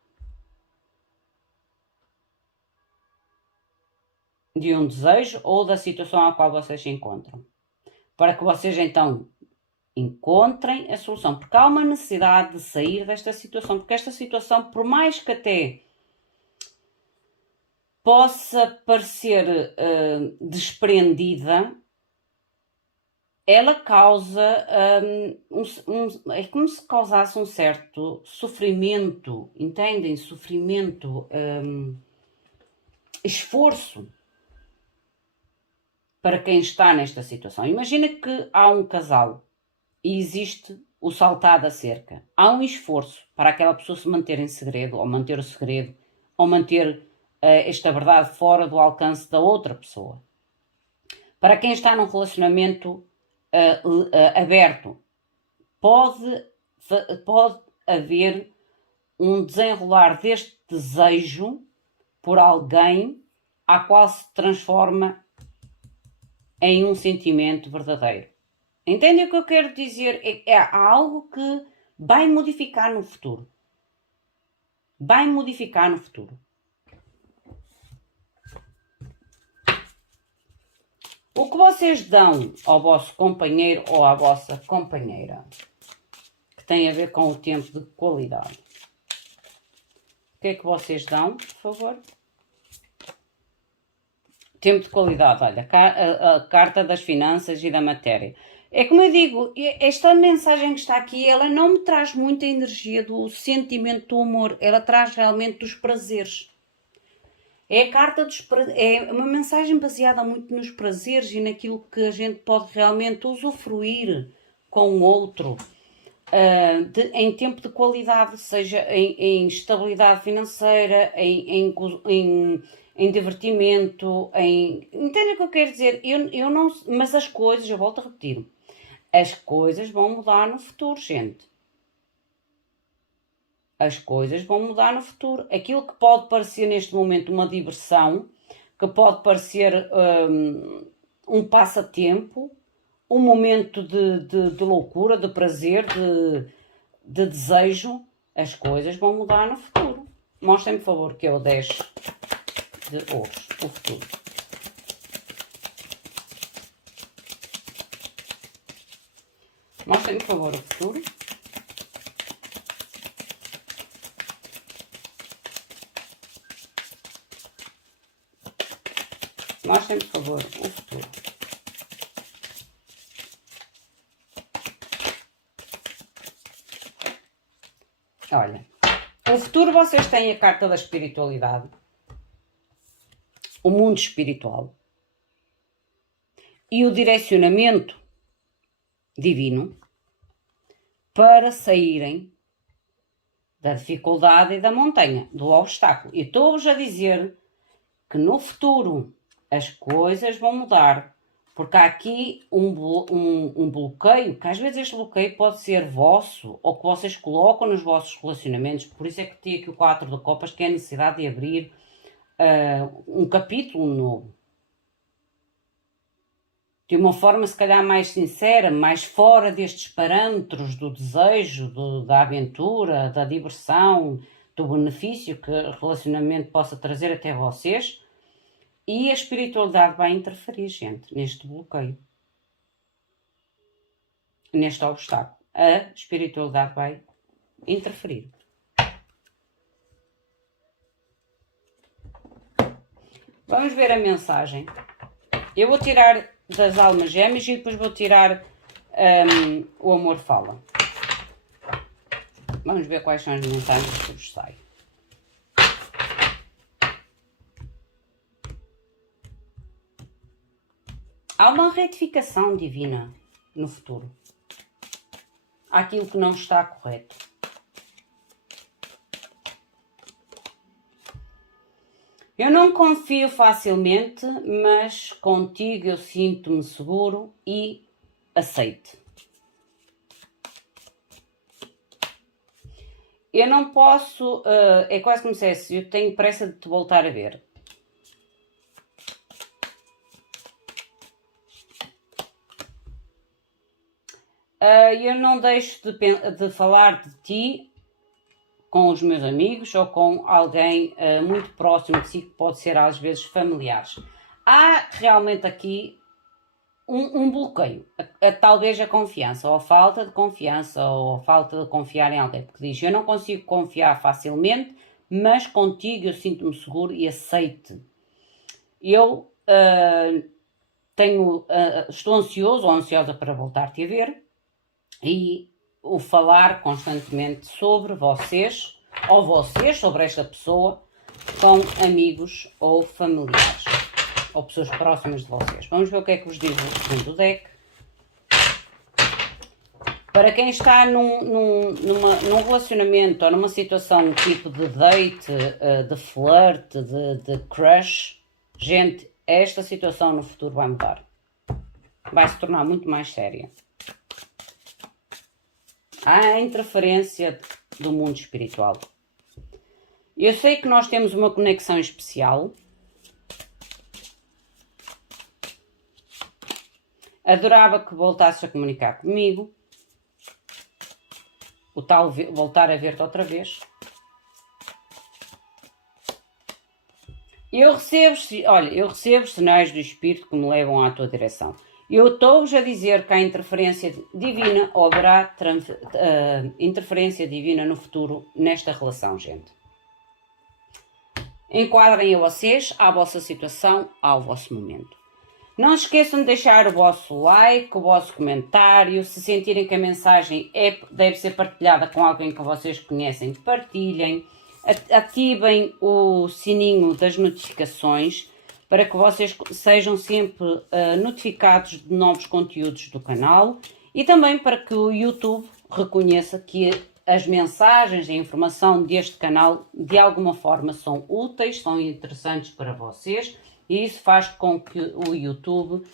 de um desejo ou da situação à qual vocês se encontram. Para que vocês então encontrem a solução, porque há uma necessidade de sair desta situação, porque esta situação, por mais que até possa parecer desprendida, ela causa, é como se causasse um certo sofrimento, entendem? Sofrimento, esforço para quem está nesta situação. Imagina que há um casal e existe o saltar da cerca. Há um esforço para aquela pessoa se manter em segredo, ou manter o segredo, ou manter esta verdade fora do alcance da outra pessoa. Para quem está num relacionamento aberto, pode haver um desenrolar deste desejo por alguém a qual se transforma em um sentimento verdadeiro. Entendem o que eu quero dizer? É algo que vai modificar no futuro. Vai modificar no futuro. O que vocês dão ao vosso companheiro ou à vossa companheira, que tem a ver com o tempo de qualidade. O que é que vocês dão, por favor? Tempo de qualidade, olha, a carta das finanças e da matéria. É como eu digo, esta mensagem que está aqui, ela não me traz muita energia do sentimento do amor, ela traz realmente dos prazeres. É a carta dos é uma mensagem baseada muito nos prazeres e naquilo que a gente pode realmente usufruir com o outro em tempo de qualidade, seja em estabilidade financeira, em divertimento, entende o que eu quero dizer? Eu não, mas as coisas, eu volto a repetir, as coisas vão mudar no futuro, gente. As coisas vão mudar no futuro. Aquilo que pode parecer neste momento uma diversão, que pode parecer um passatempo, um momento de loucura, de prazer, de desejo, as coisas vão mudar no futuro. Mostrem-me, por favor, que é o 10 de ouros, o futuro. Mostrem-me, por favor, o futuro. Mostrem-me, por favor, o futuro. Olha, o futuro vocês têm a carta da espiritualidade, o mundo espiritual e o direcionamento divino para saírem da dificuldade e da montanha, do obstáculo. E estou-vos a dizer que no futuro as coisas vão mudar, porque há aqui um bloqueio, que às vezes este bloqueio pode ser vosso, ou que vocês colocam nos vossos relacionamentos. Por isso é que tem aqui o 4 de copas, que é a necessidade de abrir um capítulo novo. De uma forma se calhar mais sincera, mais fora destes parâmetros do desejo, da aventura, da diversão, do benefício que o relacionamento possa trazer até vocês. E a espiritualidade vai interferir, gente, neste bloqueio. Neste obstáculo. A espiritualidade vai interferir. Vamos ver a mensagem. Eu vou tirar das almas gêmeas e depois vou tirar o amor fala. Vamos ver quais são as mensagens que vos saem. Há uma retificação divina no futuro. Há aquilo que não está correto. Eu não confio facilmente, mas contigo eu sinto-me seguro e aceite. Eu não posso, é quase como se dissesse, eu tenho pressa de te voltar a ver. Eu não deixo de falar de ti com os meus amigos ou com alguém muito próximo de si, que pode ser às vezes familiares. Há realmente aqui um bloqueio, talvez a confiança, ou a falta de confiança, ou a falta de confiar em alguém, porque diz, eu não consigo confiar facilmente, mas contigo eu sinto-me seguro e aceite. Eu estou ansioso ou ansiosa para voltar-te a ver, e o falar constantemente sobre vocês, ou vocês, sobre esta pessoa, com amigos ou familiares, ou pessoas próximas de vocês. Vamos ver o que é que vos diz o segundo deck. Para quem está num relacionamento ou numa situação tipo de date, de flirt, de crush, gente, esta situação no futuro vai mudar. Vai se tornar muito mais séria. Há a interferência do mundo espiritual. Eu sei que nós temos uma conexão especial. Adorava que voltasses a comunicar comigo. O tal voltar a ver-te outra vez. Eu recebo sinais do Espírito que me levam à tua direção. Eu estou-vos a dizer que há interferência divina, ou haverá interferência divina no futuro nesta relação, gente. Enquadrem a vocês, à vossa situação, ao vosso momento. Não se esqueçam de deixar o vosso like, o vosso comentário. Se sentirem que a mensagem deve ser partilhada com alguém que vocês conhecem, partilhem. Ativem o sininho das notificações para que vocês sejam sempre notificados de novos conteúdos do canal e também para que o YouTube reconheça que as mensagens e a informação deste canal de alguma forma são úteis, são interessantes para vocês, e isso faz com que o YouTube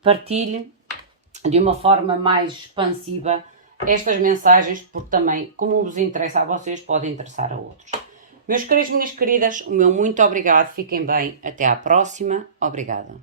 partilhe de uma forma mais expansiva estas mensagens, porque também, como vos interessa a vocês, pode interessar a outros. Meus queridos, minhas queridas, o meu muito obrigado, fiquem bem, até à próxima, obrigada.